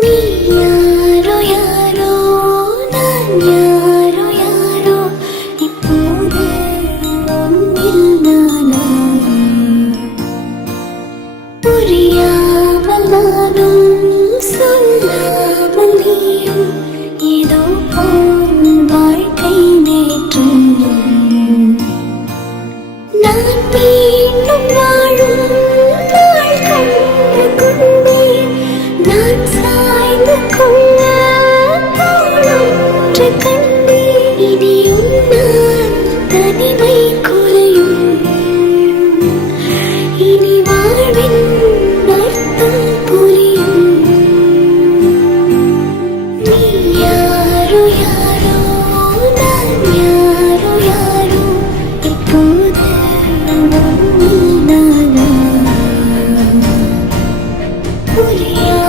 நீ யாரோ யாரோ நான் யாரோ யாரோ இப்போது ஒன்றில் நானா புரியாமல் நானும் சொல்லாமல் நீயும் ஏதோ போல் வாழ்க்கை நேற்று நான் மீண்டும் வாழும் நாள் கண்டு கொண்டேன் நான் சாய்ந்து கொள்ள தோளொன்று கண்டேன் இனி